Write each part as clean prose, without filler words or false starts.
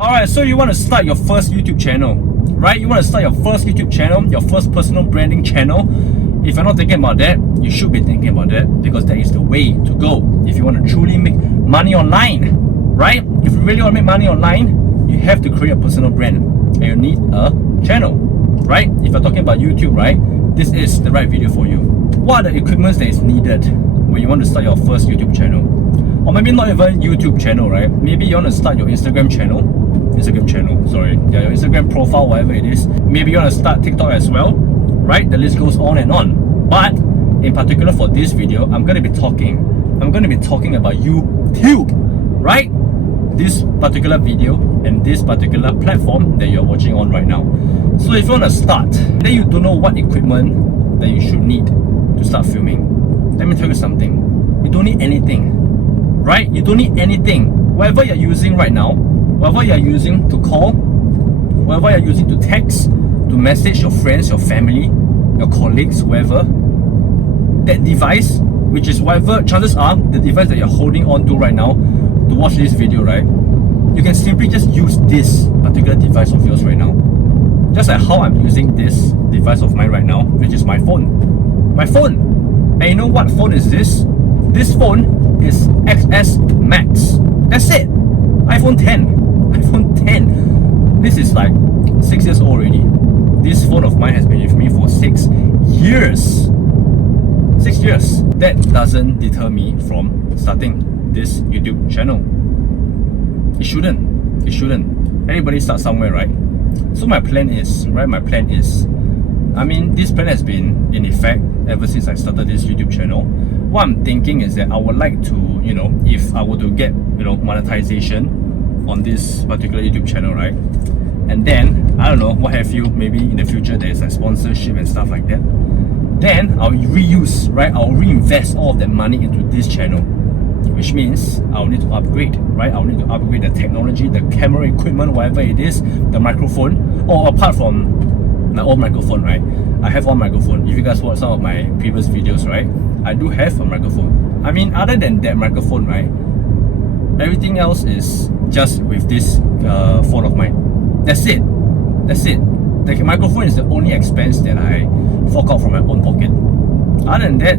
Alright, so you want to start your first YouTube channel, right? You want to start your first YouTube channel, your first personal branding channel. If you're not thinking about that, you should be thinking about that, because that is the way to go if you want to truly make money online, right? If you really want to make money online, you have to create a personal brand and you need a channel, right? If you're talking about YouTube, right, this is the right video for you. What are the equipment that is needed when you want to start your first YouTube channel? Or maybe not even YouTube channel, right? Maybe you want to start your Instagram channel, your Instagram profile, whatever it is. Maybe you want to start TikTok as well, right? The list goes on and on. But in particular for this video, I'm going to be talking about YouTube, right? This particular video and this particular platform that you're watching on right now. So if you want to start, then you don't know what equipment that you should need to start filming. Let me tell you something. You don't need anything, right? You don't need anything. Whatever you're using right now, whatever you're using to call, whatever you're using to text, to message your friends, your family, your colleagues, whoever, that device, which is whatever, chances are, the device that you're holding on to right now to watch this video, right? You can simply just use this particular device of yours right now. Just like how I'm using this device of mine right now, which is my phone. My phone! And you know what phone is this? This phone is XS Max. That's it! iPhone 10. iPhone 10. This is like 6 years old already. This phone of mine has been with me for 6 years. 6 years. That doesn't deter me from starting this YouTube channel. It shouldn't. It shouldn't. Everybody starts somewhere, right? So my plan is, I mean, this plan has been in effect ever since I started this YouTube channel. What I'm thinking is that I would like to, if I were to get, monetization on this particular YouTube channel, right? And then, I don't know, what have you, maybe in the future there's like sponsorship and stuff like that. Then I'll reuse, right? I'll reinvest all of that money into this channel, which means I'll need to upgrade, right? I'll need to upgrade the technology, the camera equipment, whatever it is, the microphone, or apart from my old microphone, right? I have one microphone. If you guys watch some of my previous videos, right, I do have a microphone. I mean, other than that microphone, right, everything else is just with this phone of mine. That's it. That's it. The microphone is the only expense that I fork out from my own pocket. Other than that,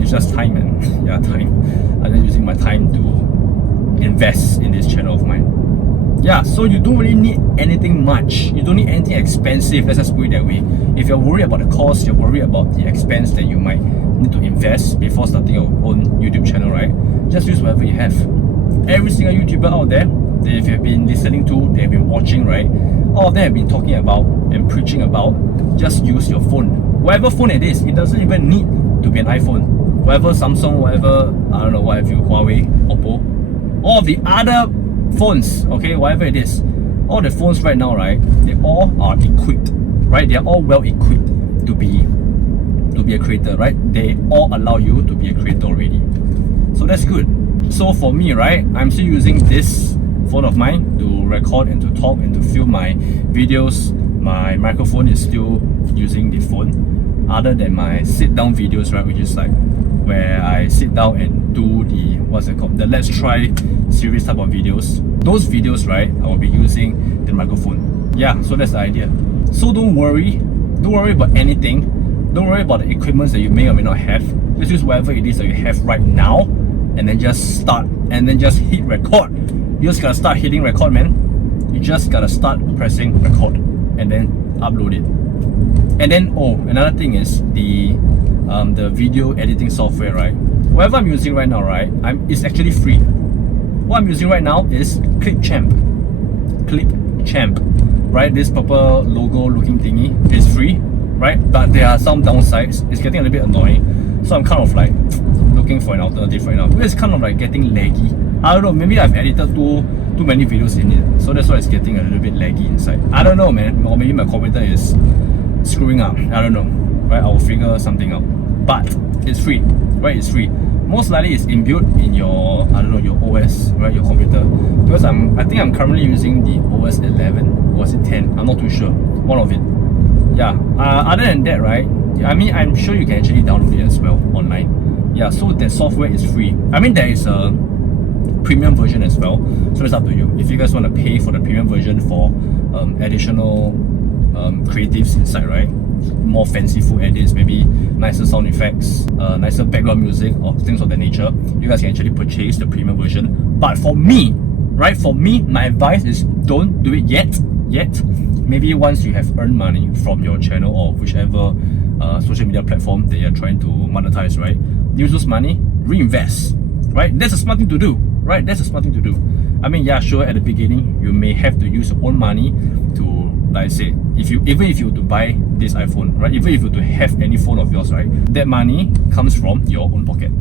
it's just time, and yeah, time. I'm just using my time to invest in this channel of mine. Yeah, so you don't really need anything much. You don't need anything expensive. Let's just put it that way. If you're worried about the cost, you're worried about the expense that you might need to invest before starting your own YouTube channel, right? Just use whatever you have. Every single YouTuber out there that if you've been listening to, they've been watching, right? All of them have been talking about and preaching about just use your phone. Whatever phone it is, it doesn't even need to be an iPhone. Whatever Samsung, whatever, I don't know, what have you, Huawei, Oppo, all of the other phones, okay, whatever it is, all the phones right now, right, they all are equipped, right? They are all well equipped to be a creator, right? They all allow you to be a creator already. So that's good. So for me, right, I'm still using this phone of mine to record and to talk and to film my videos. My microphone is still using the phone, other than my sit down videos, right, which is like where I sit down and do the, what's it called, the let's try series type of videos. Those videos, right, I will be using the microphone. Yeah, so that's the idea. So don't worry about anything. Don't worry about the equipment that you may or may not have. Just use whatever it is that you have right now, and then just start, and then just hit record. You just gotta start hitting record, man. You just gotta start pressing record and then upload it. And then, oh, another thing is the video editing software, right? Whatever I'm using right now, right, it's actually free. What I'm using right now is Clipchamp, right? This purple logo looking thingy is free, right? But there are some downsides. It's getting a little bit annoying, so I'm kind of like looking for an alternative right now, because it's kind of like getting laggy. I don't know, maybe I've edited too many videos in it, so that's why it's getting a little bit laggy inside. I don't know, man, or maybe my computer is screwing up. I don't know, right? I will figure something out. But it's free, right? It's free. Most likely it's inbuilt in your, I don't know, your OS, right? Your computer. Because I think I'm currently using the OS 11, or was it 10? I'm not too sure. One of it. Yeah. Other than that, right? I mean, I'm sure you can actually download it as well online. Yeah. So that software is free. I mean, there is a premium version as well. So it's up to you. If you guys want to pay for the premium version for additional creatives inside, right? More fanciful edits, maybe nicer sound effects, nicer background music, or things of that nature, you guys can actually purchase the premium version. But for me, right, my advice is don't do it yet. Maybe once you have earned money from your channel or whichever social media platform that you're trying to monetize, right? Use those money, reinvest, right? That's a smart thing to do, right? That's a smart thing to do. I mean, yeah, sure, at the beginning, you may have to use your own money to, like I said, even if you were to buy this iPhone, right? Even if you were to have any phone of yours, right? That money comes from your own pocket.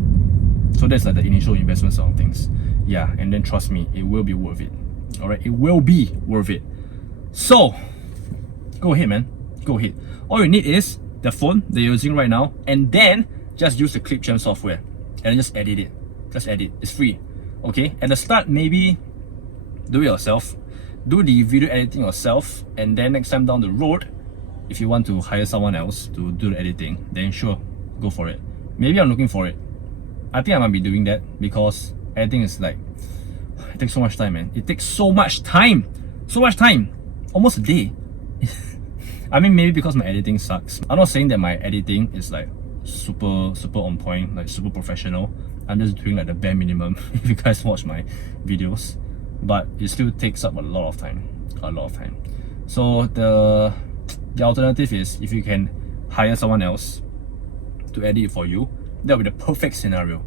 So that's like the initial investment sort of things. Yeah, and then trust me, it will be worth it. Alright, it will be worth it. So, go ahead, man. Go ahead. All you need is the phone that you're using right now, and then just use the Clipchamp software and just edit it. Just edit. It's free. Okay? At the start, maybe do it yourself. Do the video editing yourself, and then next time down the road, if you want to hire someone else to do the editing, then sure, go for it. Maybe I'm looking for it. I think I might be doing that because editing is like, it takes so much time, man. It takes so much time. So much time. Almost a day. I mean, maybe because my editing sucks. I'm not saying that my editing is like super on point, like super professional. I'm just doing like the bare minimum if you guys watch my videos. But it still takes up a lot of time. So the alternative is if you can hire someone else to edit it for you, that would be the perfect scenario.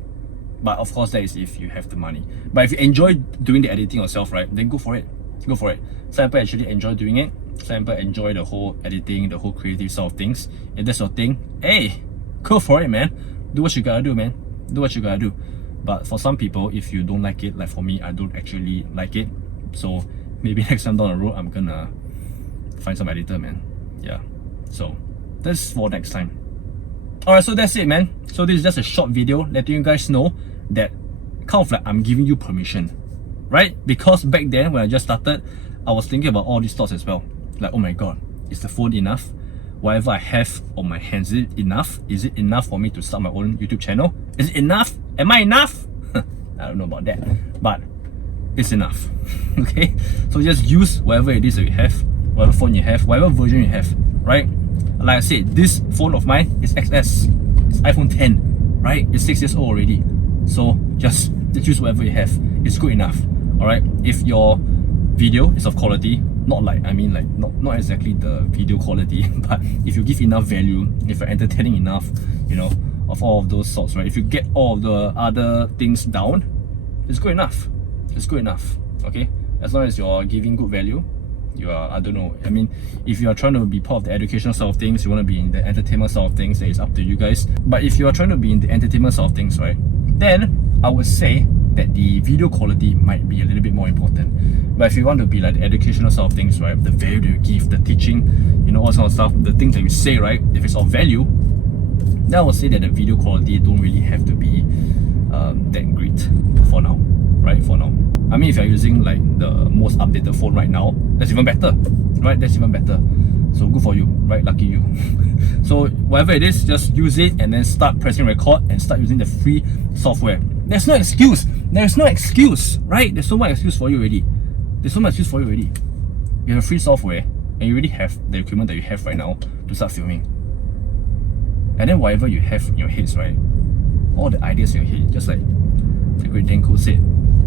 But of course, that is if you have the money. But if you enjoy doing the editing yourself, right, then go for it. Go for it. Some people actually enjoy doing it. Some people enjoy the whole editing, the whole creative side of things. If that's your thing, hey, go for it, man. Do what you gotta do, man. Do what you gotta do. But for some people, if you don't like it, like for me, I don't actually like it. So maybe next time down the road, I'm gonna find some editor, man. Yeah. So that's for next time. Alright, so that's it, man. So this is just a short video letting you guys know that kind of like I'm giving you permission, right? Because back then when I just started, I was thinking about all these thoughts as well. Like, oh my god, is the phone enough? Whatever I have on my hands, is it enough? Is it enough for me to start my own YouTube channel? Is it enough? Am I enough? I don't know about that, but it's enough. Okay, so just use whatever it is that you have, whatever phone you have, whatever version you have, right? Like I said, this phone of mine is XS. It's iPhone 10, right? It's 6 years old already. So just use whatever you have. It's good enough. Alright? If your video is of quality, not exactly the video quality, but if you give enough value, if you're entertaining enough, you know, of all of those sorts, right? If you get all of the other things down, it's good enough. It's good enough. Okay? As long as you're giving good value, you are, I don't know, I mean, if you are trying to be part of the educational side of things, you want to be in the entertainment side of things, then it's up to you guys. But if you are trying to be in the entertainment side of things, right, then I would say that the video quality might be a little bit more important. But if you want to be like the educational side of things, right, the value that you give, the teaching, you know, all sort of stuff, the things that you say, right, if it's of value, then I would say that the video quality don't really have to be that great for now, right, for now. I mean, if you're using like the most updated phone right now, that's even better, right? That's even better. So good for you, right? Lucky you. So whatever it is, just use it and then start pressing record and start using the free software. There's no excuse. There's no excuse, right? There's so much excuse for you already. There's so much excuse for you already. You have a free software and you already have the equipment that you have right now to start filming. And then whatever you have in your heads, right? All the ideas in your head, just like the great Danko said,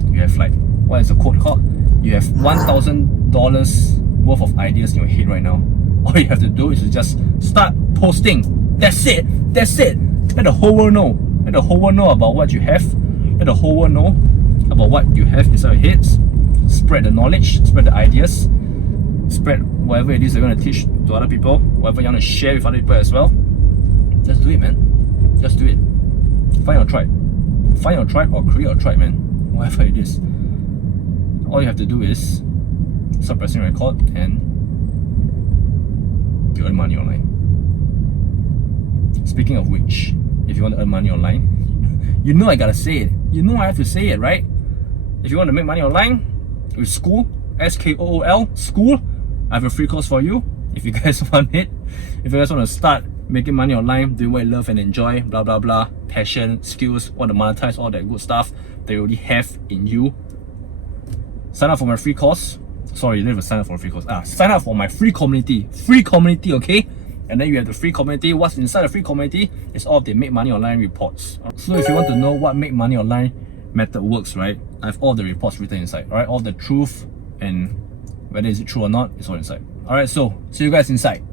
you have like, what is the quote called? You have $1,000 worth of ideas in your head right now. All you have to do is to just start posting. That's it. That's it. Let the whole world know. Let the whole world know about what you have. Let the whole world know about what you have inside your heads. Spread the knowledge, spread the ideas, spread whatever it is you're going to teach to other people, whatever you want to share with other people as well. Just do it, man. Just do it. Find your tribe. Find your tribe or create your tribe, man. Whatever it is. All you have to do is start pressing record and you earn money online. Speaking of which, if you want to earn money online, you know I gotta say it. You know I have to say it, right? If you want to make money online with school, SKOOL, school, I have a free course for you. If you guys want it, if you guys want to start making money online, doing what you love and enjoy, blah blah blah, passion, skills, want to monetize all that good stuff, they already have in you. Sign up for my free course. Sorry, you don't even sign up for a free course. Sign up for my free community. Free community, okay? And then you have the free community. What's inside the free community is all of the Make Money Online reports. So if you want to know what Make Money Online method works, right? I have all the reports written inside, alright? All the truth and whether is it true or not, it's all inside. Alright, so see you guys inside.